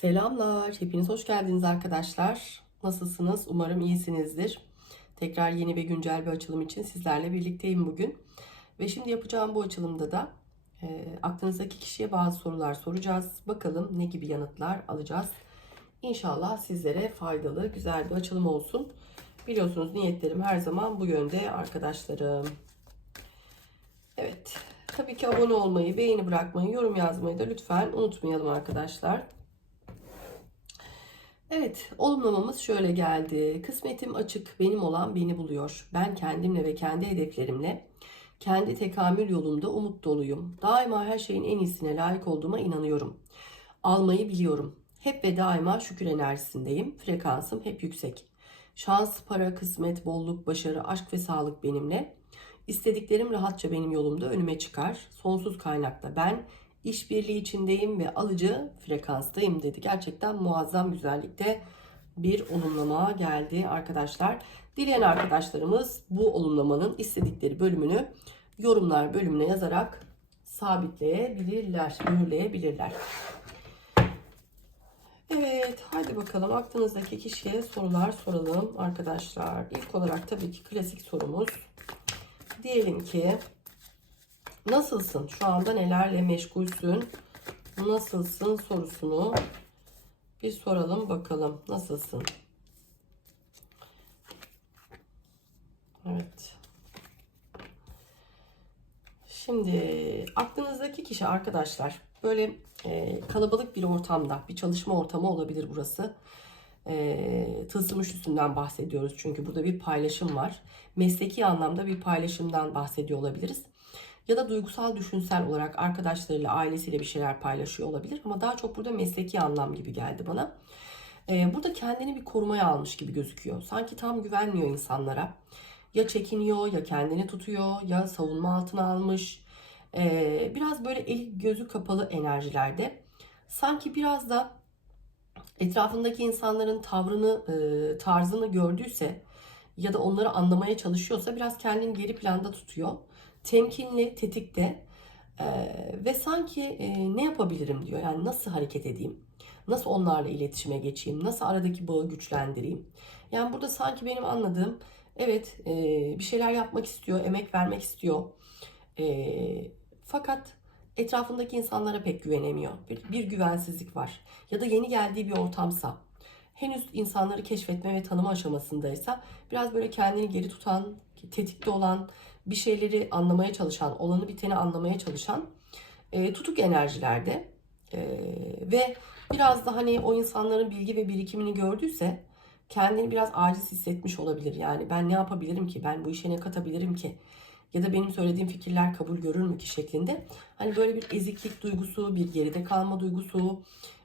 Selamlar, hepiniz hoş geldiniz arkadaşlar. Nasılsınız? Umarım iyisinizdir. Tekrar yeni ve güncel bir açılım için sizlerle birlikteyim bugün. Ve şimdi yapacağım bu açılımda da e, aklınızdaki kişiye bazı sorular soracağız. Bakalım ne gibi yanıtlar alacağız. İnşallah sizlere faydalı, güzel bir açılım olsun. Biliyorsunuz niyetlerim her zaman bu yönde arkadaşlarım. Evet, tabii ki abone olmayı, beğeni bırakmayı, yorum yazmayı da lütfen unutmayalım arkadaşlar. Evet, olumlamamız şöyle geldi. Kısmetim açık, benim olan beni buluyor. Ben kendimle ve kendi hedeflerimle, kendi tekamül yolumda umut doluyum. Daima her şeyin en iyisine layık olduğuma inanıyorum. Almayı biliyorum. Hep ve daima şükür enerjisindeyim. Frekansım hep yüksek. Şans, para, kısmet, bolluk, başarı, aşk ve sağlık benimle. İstediklerim rahatça benim yolumda önüme çıkar. Sonsuz kaynakta ben işbirliği içindeyim ve alıcı frekanstayım dedi. Gerçekten muazzam güzellikte bir olumlama geldi arkadaşlar. Dileyen arkadaşlarımız bu olumlamanın istedikleri bölümünü yorumlar bölümüne yazarak sabitleyebilirler, mühürleyebilirler. Evet, hadi bakalım aklınızdaki kişiye sorular soralım arkadaşlar. İlk olarak tabii ki klasik sorumuz. Diyelim ki Nasılsın? Şu anda nelerle meşgulsün? Nasılsın sorusunu bir soralım bakalım. Nasılsın? Evet. Şimdi aklınızdaki kişi arkadaşlar böyle e, kalabalık bir ortamda bir çalışma ortamı olabilir burası. E, tılsım üçlüsünden bahsediyoruz çünkü burada bir paylaşım var. Mesleki anlamda bir paylaşımdan bahsediyor olabiliriz ya da duygusal düşünsel olarak arkadaşlarıyla ailesiyle bir şeyler paylaşıyor olabilir ama daha çok burada mesleki anlam gibi geldi bana. Ee, burada kendini bir korumaya almış gibi gözüküyor. Sanki tam güvenmiyor insanlara. Ya çekiniyor ya kendini tutuyor ya savunma altına almış. Ee, biraz böyle eli gözü kapalı enerjilerde. Sanki biraz da etrafındaki insanların tavrını, e, tarzını gördüyse ya da onları anlamaya çalışıyorsa biraz kendini geri planda tutuyor temkinli, tetikte e, ve sanki e, ne yapabilirim diyor. Yani nasıl hareket edeyim? Nasıl onlarla iletişime geçeyim? Nasıl aradaki bağı güçlendireyim? Yani burada sanki benim anladığım evet e, bir şeyler yapmak istiyor, emek vermek istiyor. E, fakat etrafındaki insanlara pek güvenemiyor. Bir, bir güvensizlik var. Ya da yeni geldiği bir ortamsa henüz insanları keşfetme ve tanıma aşamasındaysa biraz böyle kendini geri tutan, tetikte olan, bir şeyleri anlamaya çalışan, olanı biteni anlamaya çalışan e, tutuk enerjilerde e, ve biraz da hani o insanların bilgi ve birikimini gördüyse kendini biraz aciz hissetmiş olabilir. Yani ben ne yapabilirim ki? Ben bu işe ne katabilirim ki? Ya da benim söylediğim fikirler kabul görür mü ki şeklinde. Hani böyle bir eziklik duygusu, bir geride kalma duygusu,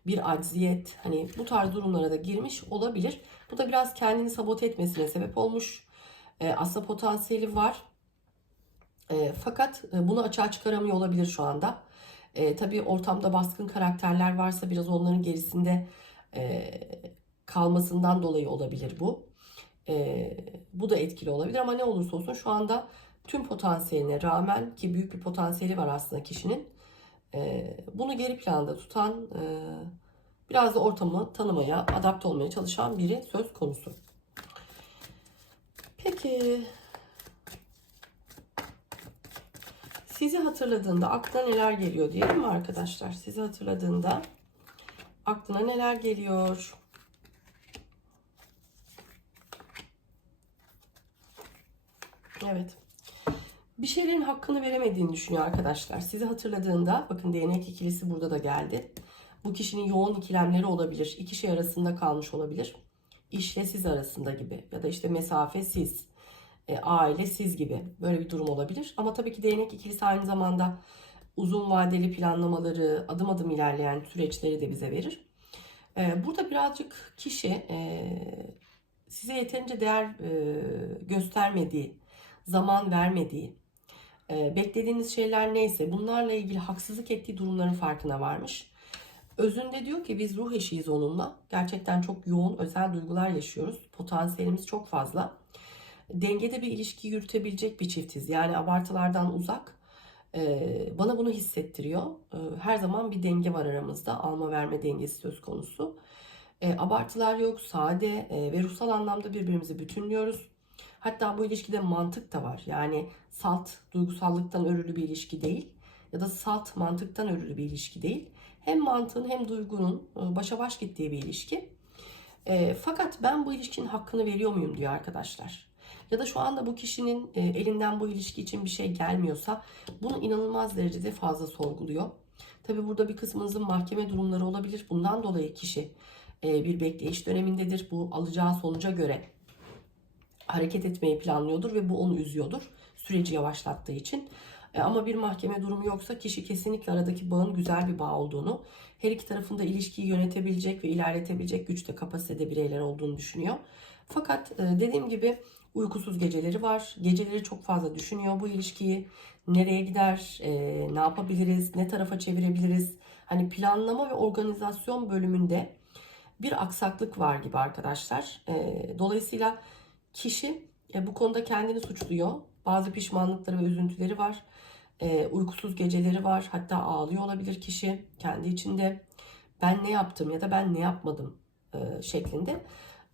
bir acziyet hani bu tarz durumlara da girmiş olabilir. Bu da biraz kendini sabote etmesine sebep olmuş. E, aslında potansiyeli var. E, fakat e, bunu açığa çıkaramıyor olabilir şu anda. E, tabii ortamda baskın karakterler varsa biraz onların gerisinde e, kalmasından dolayı olabilir bu. E, bu da etkili olabilir ama ne olursa olsun şu anda tüm potansiyeline rağmen ki büyük bir potansiyeli var aslında kişinin. E, bunu geri planda tutan e, biraz da ortamı tanımaya, adapte olmaya çalışan biri söz konusu. Peki Sizi hatırladığında aklına neler geliyor diyelim mi arkadaşlar? Sizi hatırladığında aklına neler geliyor? Evet. Bir şeylerin hakkını veremediğini düşünüyor arkadaşlar. Sizi hatırladığında bakın değnek ikilisi burada da geldi. Bu kişinin yoğun ikilemleri olabilir. İki şey arasında kalmış olabilir. İşle siz arasında gibi ya da işte mesafe siz e, aile siz gibi böyle bir durum olabilir. Ama tabii ki değnek ikilisi aynı zamanda uzun vadeli planlamaları, adım adım ilerleyen süreçleri de bize verir. E, burada birazcık kişi e, size yeterince değer e, göstermediği, zaman vermediği, e, beklediğiniz şeyler neyse bunlarla ilgili haksızlık ettiği durumların farkına varmış. Özünde diyor ki biz ruh eşiyiz onunla. Gerçekten çok yoğun özel duygular yaşıyoruz. Potansiyelimiz çok fazla dengede bir ilişki yürütebilecek bir çiftiz. Yani abartılardan uzak Ee, bana bunu hissettiriyor. Ee, her zaman bir denge var aramızda. Alma verme dengesi söz konusu. Ee, abartılar yok, sade e, ve ruhsal anlamda birbirimizi bütünlüyoruz. Hatta bu ilişkide mantık da var. Yani salt, duygusallıktan örülü bir ilişki değil. Ya da salt, mantıktan örülü bir ilişki değil. Hem mantığın hem duygunun e, başa baş gittiği bir ilişki. E, fakat ben bu ilişkinin hakkını veriyor muyum diyor arkadaşlar. Ya da şu anda bu kişinin e, elinden bu ilişki için bir şey gelmiyorsa bunu inanılmaz derecede fazla sorguluyor. Tabi burada bir kısmınızın mahkeme durumları olabilir. Bundan dolayı kişi e, bir bekleyiş dönemindedir. Bu alacağı sonuca göre hareket etmeyi planlıyordur ve bu onu üzüyordur. Süreci yavaşlattığı için. E, ama bir mahkeme durumu yoksa kişi kesinlikle aradaki bağın güzel bir bağ olduğunu, her iki tarafında ilişkiyi yönetebilecek ve ilerletebilecek güçte kapasitede bireyler olduğunu düşünüyor. Fakat dediğim gibi uykusuz geceleri var. Geceleri çok fazla düşünüyor bu ilişkiyi. Nereye gider, e, ne yapabiliriz, ne tarafa çevirebiliriz. Hani planlama ve organizasyon bölümünde bir aksaklık var gibi arkadaşlar. E, dolayısıyla kişi e, bu konuda kendini suçluyor. Bazı pişmanlıkları ve üzüntüleri var. E, uykusuz geceleri var. Hatta ağlıyor olabilir kişi kendi içinde. Ben ne yaptım ya da ben ne yapmadım e, şeklinde.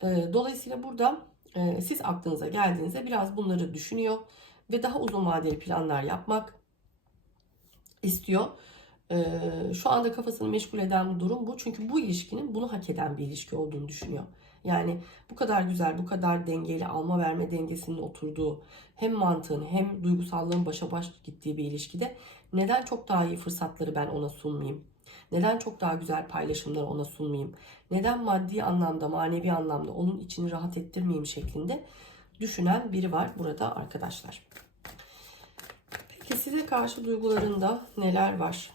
E, dolayısıyla burada e, siz aklınıza geldiğinizde biraz bunları düşünüyor ve daha uzun vadeli planlar yapmak istiyor. E, şu anda kafasını meşgul eden durum bu. Çünkü bu ilişkinin bunu hak eden bir ilişki olduğunu düşünüyor. Yani bu kadar güzel, bu kadar dengeli alma verme dengesinin oturduğu hem mantığın hem duygusallığın başa baş gittiği bir ilişkide neden çok daha iyi fırsatları ben ona sunmayayım? Neden çok daha güzel paylaşımları ona sunmayayım? Neden maddi anlamda, manevi anlamda onun içini rahat ettirmeyeyim şeklinde düşünen biri var burada arkadaşlar. Peki size karşı duygularında neler var?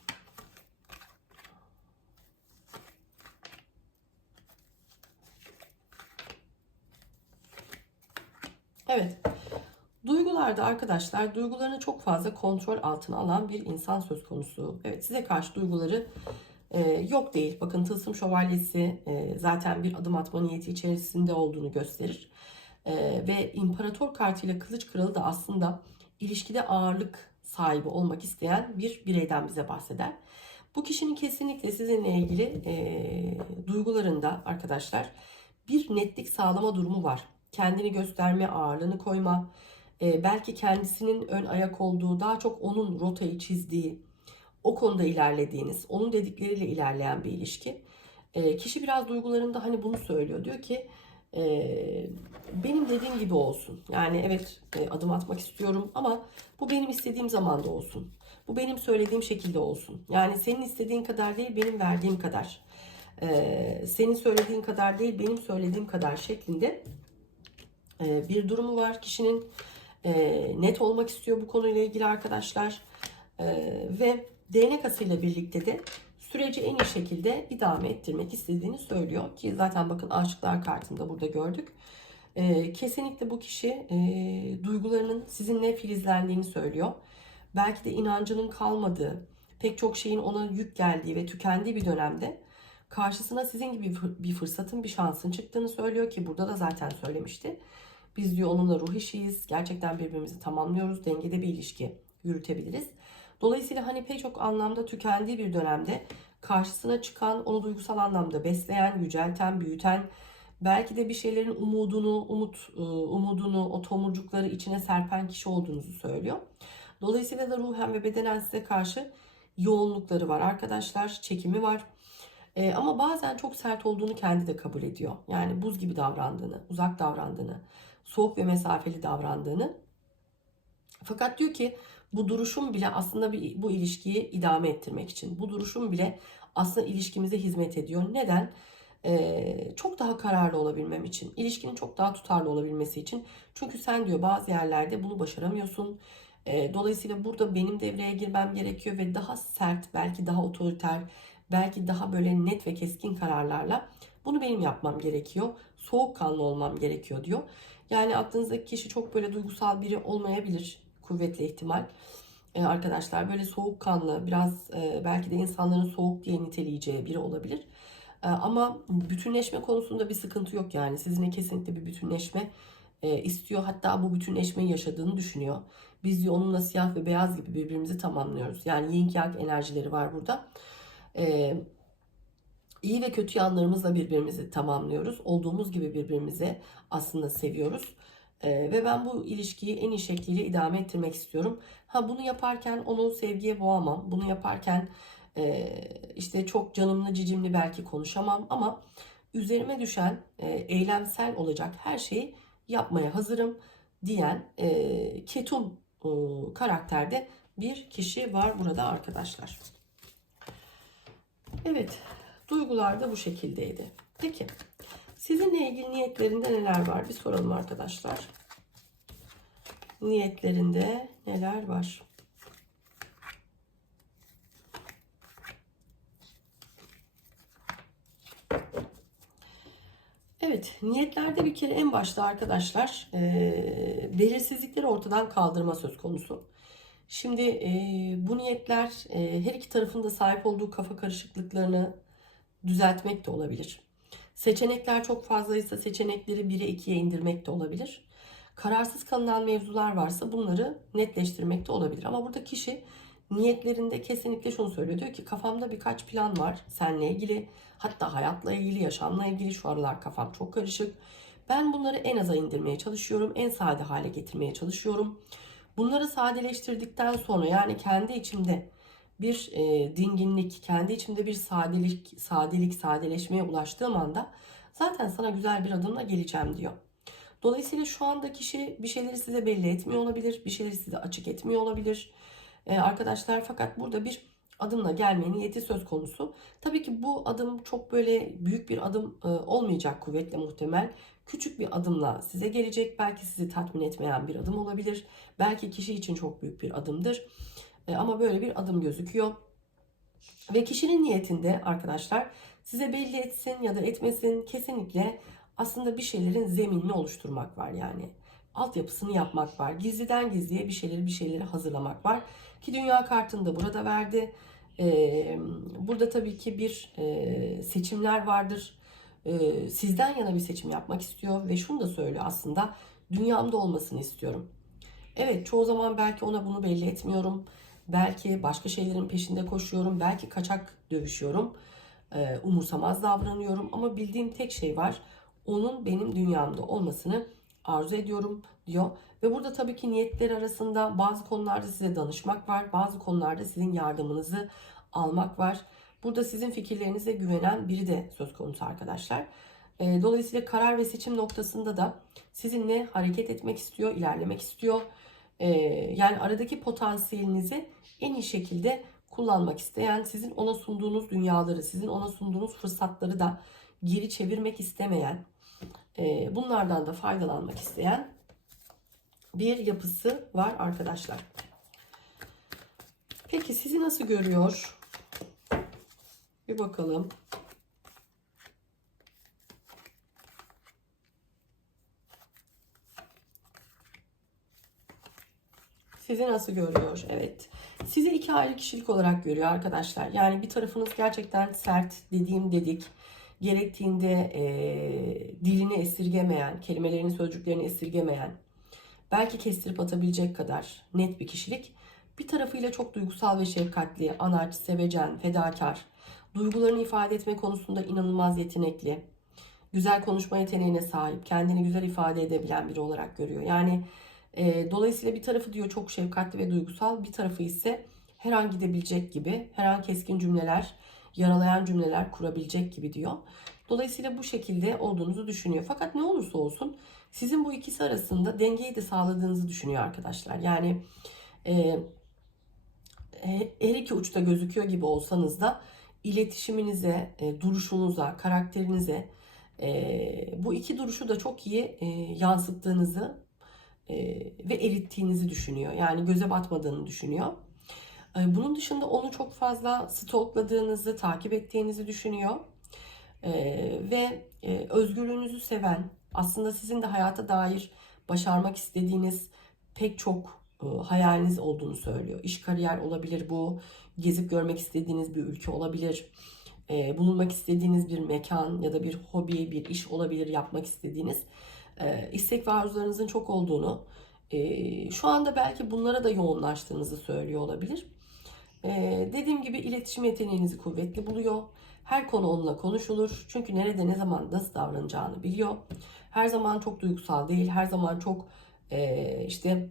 Evet. Duygularda arkadaşlar duygularını çok fazla kontrol altına alan bir insan söz konusu. Evet size karşı duyguları e, yok değil. Bakın tılsım şövalyesi e, zaten bir adım atma niyeti içerisinde olduğunu gösterir. E, ve imparator kartıyla kılıç kralı da aslında ilişkide ağırlık sahibi olmak isteyen bir bireyden bize bahseder. Bu kişinin kesinlikle sizinle ilgili e, duygularında arkadaşlar bir netlik sağlama durumu var kendini gösterme, ağırlığını koyma, e, belki kendisinin ön ayak olduğu, daha çok onun rotayı çizdiği, o konuda ilerlediğiniz, onun dedikleriyle ilerleyen bir ilişki. E, kişi biraz duygularında hani bunu söylüyor. Diyor ki e, benim dediğim gibi olsun. Yani evet e, adım atmak istiyorum ama bu benim istediğim zamanda olsun. Bu benim söylediğim şekilde olsun. Yani senin istediğin kadar değil benim verdiğim kadar. E, senin söylediğin kadar değil benim söylediğim kadar şeklinde e, bir durumu var. Kişinin e, net olmak istiyor bu konuyla ilgili arkadaşlar. E, ve değnek asıyla birlikte de süreci en iyi şekilde idame ettirmek istediğini söylüyor. Ki zaten bakın aşıklar kartında burada gördük. kesinlikle bu kişi duygularının sizinle filizlendiğini söylüyor. Belki de inancının kalmadığı, pek çok şeyin ona yük geldiği ve tükendiği bir dönemde karşısına sizin gibi bir fırsatın, bir şansın çıktığını söylüyor ki burada da zaten söylemişti. Biz diyor onunla ruh işiyiz. Gerçekten birbirimizi tamamlıyoruz. Dengede bir ilişki yürütebiliriz. Dolayısıyla hani pek çok anlamda tükendiği bir dönemde karşısına çıkan, onu duygusal anlamda besleyen, yücelten, büyüten, belki de bir şeylerin umudunu, umut e, umudunu, o tomurcukları içine serpen kişi olduğunuzu söylüyor. Dolayısıyla da ruhen ve bedenen size karşı yoğunlukları var arkadaşlar, çekimi var. Ee, ama bazen çok sert olduğunu kendi de kabul ediyor. Yani buz gibi davrandığını, uzak davrandığını, soğuk ve mesafeli davrandığını. Fakat diyor ki bu duruşum bile aslında bir, bu ilişkiyi idame ettirmek için. Bu duruşum bile aslında ilişkimize hizmet ediyor. Neden? Ee, çok daha kararlı olabilmem için. ilişkinin çok daha tutarlı olabilmesi için. Çünkü sen diyor bazı yerlerde bunu başaramıyorsun. Ee, dolayısıyla burada benim devreye girmem gerekiyor ve daha sert, belki daha otoriter, belki daha böyle net ve keskin kararlarla bunu benim yapmam gerekiyor. Soğukkanlı olmam gerekiyor diyor. Yani aklınızdaki kişi çok böyle duygusal biri olmayabilir. Kuvvetli ihtimal. Ee, arkadaşlar böyle soğukkanlı, biraz e, belki de insanların soğuk diye niteleyeceği biri olabilir. E, ama bütünleşme konusunda bir sıkıntı yok yani. Sizinle kesinlikle bir bütünleşme e, istiyor. Hatta bu bütünleşmeyi yaşadığını düşünüyor. Biz diyor onunla siyah ve beyaz gibi birbirimizi tamamlıyoruz. Yani yin yang enerjileri var burada. Ee, iyi ve kötü yanlarımızla birbirimizi tamamlıyoruz. Olduğumuz gibi birbirimizi aslında seviyoruz. Ee, ve ben bu ilişkiyi en iyi şekliyle idame ettirmek istiyorum. Ha bunu yaparken onu sevgiye boğamam. Bunu yaparken e, işte çok canımlı cicimli belki konuşamam ama üzerime düşen e, eylemsel olacak her şeyi yapmaya hazırım diyen e, ketum e, karakterde bir kişi var burada arkadaşlar. Evet, duygular da bu şekildeydi. Peki, sizinle ilgili niyetlerinde neler var? Bir soralım arkadaşlar. Niyetlerinde neler var? Evet, niyetlerde bir kere en başta arkadaşlar e, belirsizlikleri ortadan kaldırma söz konusu. Şimdi e, bu niyetler e, her iki tarafın da sahip olduğu kafa karışıklıklarını düzeltmek de olabilir. Seçenekler çok fazlaysa seçenekleri 1'e 2'ye indirmek de olabilir. Kararsız kalınan mevzular varsa bunları netleştirmek de olabilir. Ama burada kişi niyetlerinde kesinlikle şunu söylüyor. Diyor ki kafamda birkaç plan var seninle ilgili. Hatta hayatla ilgili, yaşamla ilgili şu aralar kafam çok karışık. Ben bunları en aza indirmeye çalışıyorum. En sade hale getirmeye çalışıyorum. Bunları sadeleştirdikten sonra yani kendi içimde bir e, dinginlik, kendi içimde bir sadelik, sadelik, sadeleşmeye ulaştığım anda zaten sana güzel bir adımla geleceğim diyor. Dolayısıyla şu anda kişi bir şeyleri size belli etmiyor olabilir, bir şeyleri size açık etmiyor olabilir. Ee, arkadaşlar fakat burada bir adımla gelme niyeti söz konusu. Tabii ki bu adım çok böyle büyük bir adım e, olmayacak kuvvetle muhtemel. Küçük bir adımla size gelecek. Belki sizi tatmin etmeyen bir adım olabilir. Belki kişi için çok büyük bir adımdır. E, ama böyle bir adım gözüküyor. Ve kişinin niyetinde arkadaşlar size belli etsin ya da etmesin kesinlikle aslında bir şeylerin zeminini oluşturmak var yani. Altyapısını yapmak var. Gizliden gizliye bir şeyleri bir şeyleri hazırlamak var. Ki dünya kartını da burada verdi. Ee, burada tabii ki bir e, seçimler vardır. Ee, sizden yana bir seçim yapmak istiyor ve şunu da söylüyor aslında dünyamda olmasını istiyorum. Evet çoğu zaman belki ona bunu belli etmiyorum. Belki başka şeylerin peşinde koşuyorum. Belki kaçak dövüşüyorum. Ee, umursamaz davranıyorum. Ama bildiğim tek şey var. Onun benim dünyamda olmasını arzu ediyorum diyor. Ve burada tabii ki niyetler arasında bazı konularda size danışmak var. Bazı konularda sizin yardımınızı almak var. Burada sizin fikirlerinize güvenen biri de söz konusu arkadaşlar. Ee, dolayısıyla karar ve seçim noktasında da sizinle hareket etmek istiyor, ilerlemek istiyor. Ee, yani aradaki potansiyelinizi en iyi şekilde kullanmak isteyen, sizin ona sunduğunuz dünyaları, sizin ona sunduğunuz fırsatları da geri çevirmek istemeyen, e, bunlardan da faydalanmak isteyen bir yapısı var arkadaşlar. Peki sizi nasıl görüyor? Bir bakalım. Sizi nasıl görüyor? Evet. Sizi iki ayrı kişilik olarak görüyor arkadaşlar. Yani bir tarafınız gerçekten sert, dediğim dedik. Gerektiğinde e, dilini esirgemeyen, kelimelerini, sözcüklerini esirgemeyen, belki kestirip atabilecek kadar net bir kişilik. Bir tarafıyla çok duygusal ve şefkatli, anaç, sevecen, fedakar, duygularını ifade etme konusunda inanılmaz yetenekli, güzel konuşma yeteneğine sahip, kendini güzel ifade edebilen biri olarak görüyor. Yani e, dolayısıyla bir tarafı diyor çok şefkatli ve duygusal, bir tarafı ise her an gidebilecek gibi, her an keskin cümleler, yaralayan cümleler kurabilecek gibi diyor. Dolayısıyla bu şekilde olduğunuzu düşünüyor. Fakat ne olursa olsun sizin bu ikisi arasında dengeyi de sağladığınızı düşünüyor arkadaşlar. Yani e, her iki uçta gözüküyor gibi olsanız da iletişiminize, e, duruşunuza, karakterinize e, bu iki duruşu da çok iyi e, yansıttığınızı e, ve erittiğinizi düşünüyor. Yani göze batmadığını düşünüyor. E, bunun dışında onu çok fazla stalkladığınızı, takip ettiğinizi düşünüyor. E, ve e, özgürlüğünüzü seven, aslında sizin de hayata dair başarmak istediğiniz pek çok e, hayaliniz olduğunu söylüyor. İş kariyer olabilir bu, gezip görmek istediğiniz bir ülke olabilir, e, bulunmak istediğiniz bir mekan ya da bir hobi, bir iş olabilir yapmak istediğiniz. E, istek ve arzularınızın çok olduğunu E, şu anda belki bunlara da yoğunlaştığınızı söylüyor olabilir. E, dediğim gibi iletişim yeteneğinizi kuvvetli buluyor. Her konu onunla konuşulur. Çünkü nerede ne zaman nasıl davranacağını biliyor. Her zaman çok duygusal değil. Her zaman çok e, işte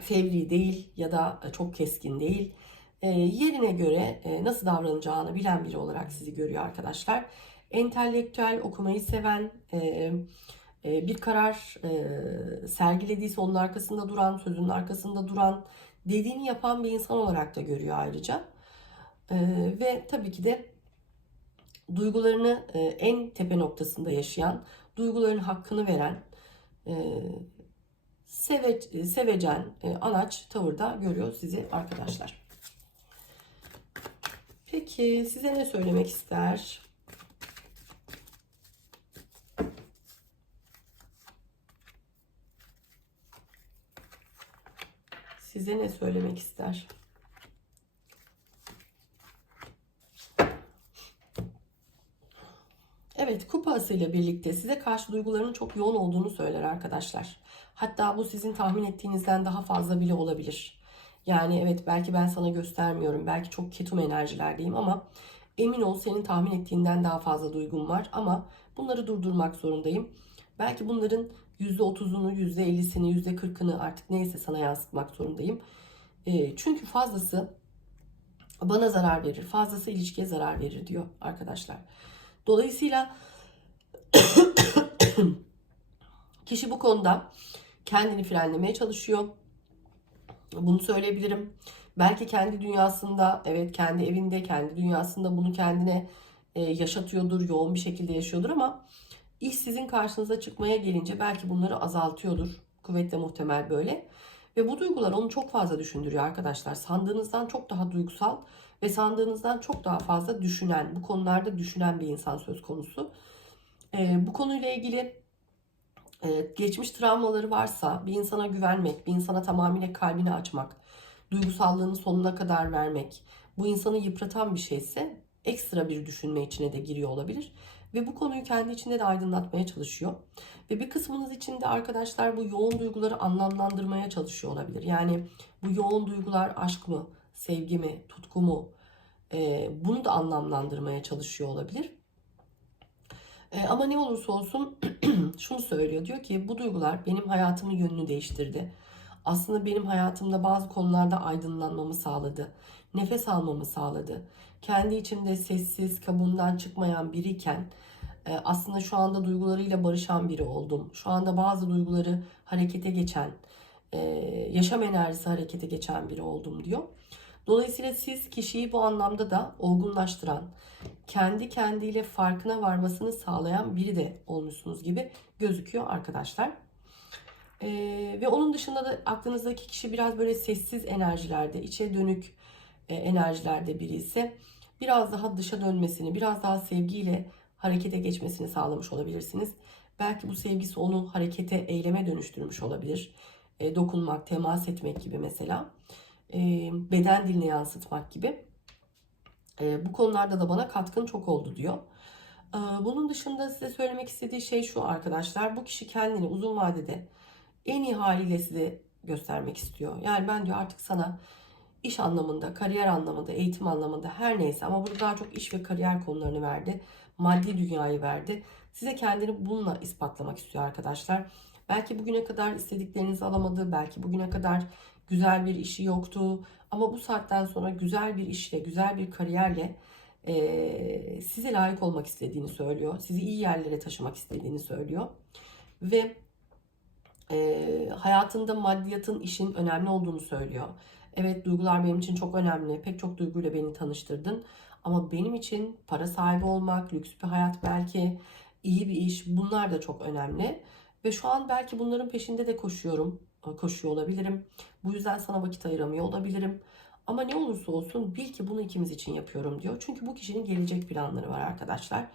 fevri değil ya da çok keskin değil. Yerine göre nasıl davranacağını bilen biri olarak sizi görüyor arkadaşlar. Entelektüel, okumayı seven, e, bir karar e, sergilediyse onun arkasında duran, sözünün arkasında duran, dediğini yapan bir insan olarak da görüyor ayrıca. E, ve tabii ki de duygularını e, en tepe noktasında yaşayan, duyguların hakkını veren, e, seve, sevecen, anaç tavırda görüyor sizi arkadaşlar. Peki size ne söylemek ister? Size ne söylemek ister? Evet, kupası ile birlikte size karşı duygularının çok yoğun olduğunu söyler arkadaşlar. Hatta bu sizin tahmin ettiğinizden daha fazla bile olabilir. Yani evet belki ben sana göstermiyorum. Belki çok ketum enerjilerdeyim ama emin ol senin tahmin ettiğinden daha fazla duygum var ama bunları durdurmak zorundayım. Belki bunların %30'unu, %50'sini, %40'ını artık neyse sana yansıtmak zorundayım. E, çünkü fazlası bana zarar verir, fazlası ilişkiye zarar verir diyor arkadaşlar. Dolayısıyla kişi bu konuda kendini frenlemeye çalışıyor. Bunu söyleyebilirim. Belki kendi dünyasında, evet kendi evinde, kendi dünyasında bunu kendine e, yaşatıyordur, yoğun bir şekilde yaşıyordur ama iş sizin karşınıza çıkmaya gelince belki bunları azaltıyordur. Kuvvetle muhtemel böyle. Ve bu duygular onu çok fazla düşündürüyor arkadaşlar. Sandığınızdan çok daha duygusal ve sandığınızdan çok daha fazla düşünen, bu konularda düşünen bir insan söz konusu. E, bu konuyla ilgili e, geçmiş travmaları varsa bir insana güvenmek, bir insana tamamıyla kalbini açmak, duygusallığını sonuna kadar vermek, bu insanı yıpratan bir şeyse ekstra bir düşünme içine de giriyor olabilir. Ve bu konuyu kendi içinde de aydınlatmaya çalışıyor. Ve bir kısmınız içinde arkadaşlar bu yoğun duyguları anlamlandırmaya çalışıyor olabilir. Yani bu yoğun duygular aşk mı, sevgi mi, tutku mu? Ee, bunu da anlamlandırmaya çalışıyor olabilir. Ee, ama ne olursa olsun şunu söylüyor. Diyor ki bu duygular benim hayatımın yönünü değiştirdi. Aslında benim hayatımda bazı konularda aydınlanmamı sağladı. Nefes almamı sağladı. Kendi içimde sessiz, kabuğundan çıkmayan biriyken e, aslında şu anda duygularıyla barışan biri oldum. Şu anda bazı duyguları harekete geçen, e, yaşam enerjisi harekete geçen biri oldum diyor. Dolayısıyla siz kişiyi bu anlamda da olgunlaştıran, kendi kendiyle farkına varmasını sağlayan biri de olmuşsunuz gibi gözüküyor arkadaşlar. Ee, ve onun dışında da aklınızdaki kişi biraz böyle sessiz enerjilerde, içe dönük e, enerjilerde biri ise biraz daha dışa dönmesini, biraz daha sevgiyle harekete geçmesini sağlamış olabilirsiniz. Belki bu sevgisi onu harekete, eyleme dönüştürmüş olabilir. E, dokunmak, temas etmek gibi mesela. E, beden diline yansıtmak gibi. E, bu konularda da bana katkın çok oldu diyor. E, bunun dışında size söylemek istediği şey şu arkadaşlar. Bu kişi kendini uzun vadede en iyi haliyle size göstermek istiyor. Yani ben diyor artık sana iş anlamında, kariyer anlamında, eğitim anlamında her neyse ama burada daha çok iş ve kariyer konularını verdi. Maddi dünyayı verdi. Size kendini bununla ispatlamak istiyor arkadaşlar. Belki bugüne kadar istediklerinizi alamadı. Belki bugüne kadar güzel bir işi yoktu. Ama bu saatten sonra güzel bir işle, güzel bir kariyerle e, size layık olmak istediğini söylüyor. Sizi iyi yerlere taşımak istediğini söylüyor. Ve e, hayatında maddiyatın, işin önemli olduğunu söylüyor. Evet duygular benim için çok önemli. Pek çok duyguyla beni tanıştırdın. Ama benim için para sahibi olmak, lüks bir hayat belki, iyi bir iş bunlar da çok önemli. Ve şu an belki bunların peşinde de koşuyorum, koşuyor olabilirim. Bu yüzden sana vakit ayıramıyor olabilirim. Ama ne olursa olsun bil ki bunu ikimiz için yapıyorum diyor. Çünkü bu kişinin gelecek planları var arkadaşlar.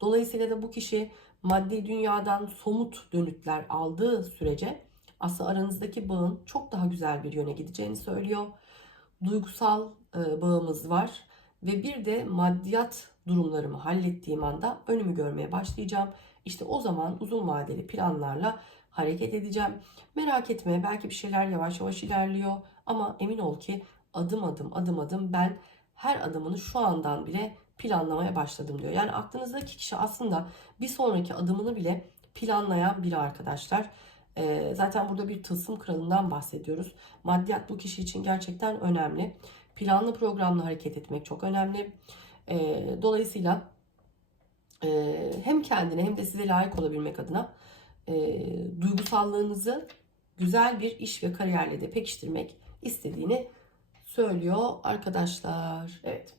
Dolayısıyla da bu kişi maddi dünyadan somut dönütler aldığı sürece aslında aranızdaki bağın çok daha güzel bir yöne gideceğini söylüyor. Duygusal e, bağımız var ve bir de maddiyat durumlarımı hallettiğim anda önümü görmeye başlayacağım. İşte o zaman uzun vadeli planlarla hareket edeceğim. Merak etme belki bir şeyler yavaş yavaş ilerliyor ama emin ol ki adım adım adım adım ben her adımını şu andan bile planlamaya başladım diyor. Yani aklınızdaki kişi aslında bir sonraki adımını bile planlayan biri arkadaşlar. Ee, zaten burada bir tılsım kralından bahsediyoruz. Maddiyat bu kişi için gerçekten önemli. Planlı programlı hareket etmek çok önemli. Ee, dolayısıyla e, hem kendine hem de size layık olabilmek adına e, duygusallığınızı güzel bir iş ve kariyerle de pekiştirmek istediğini söylüyor arkadaşlar. Evet.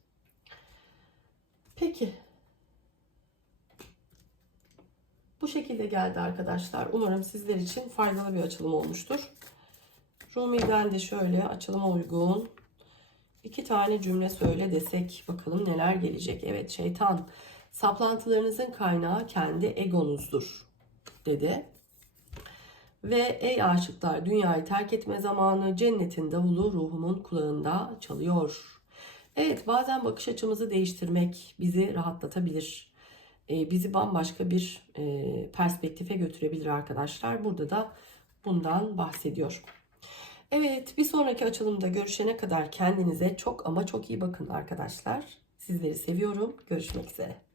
Peki. Bu şekilde geldi arkadaşlar. Umarım sizler için faydalı bir açılım olmuştur. Rumi'den de şöyle açılıma uygun iki tane cümle söyle desek bakalım neler gelecek. Evet şeytan saplantılarınızın kaynağı kendi egonuzdur dedi. Ve ey aşıklar dünyayı terk etme zamanı cennetin davulu ruhumun kulağında çalıyor. Evet bazen bakış açımızı değiştirmek bizi rahatlatabilir. Ee, bizi bambaşka bir e, perspektife götürebilir arkadaşlar. Burada da bundan bahsediyor. Evet bir sonraki açılımda görüşene kadar kendinize çok ama çok iyi bakın arkadaşlar. Sizleri seviyorum. Görüşmek üzere.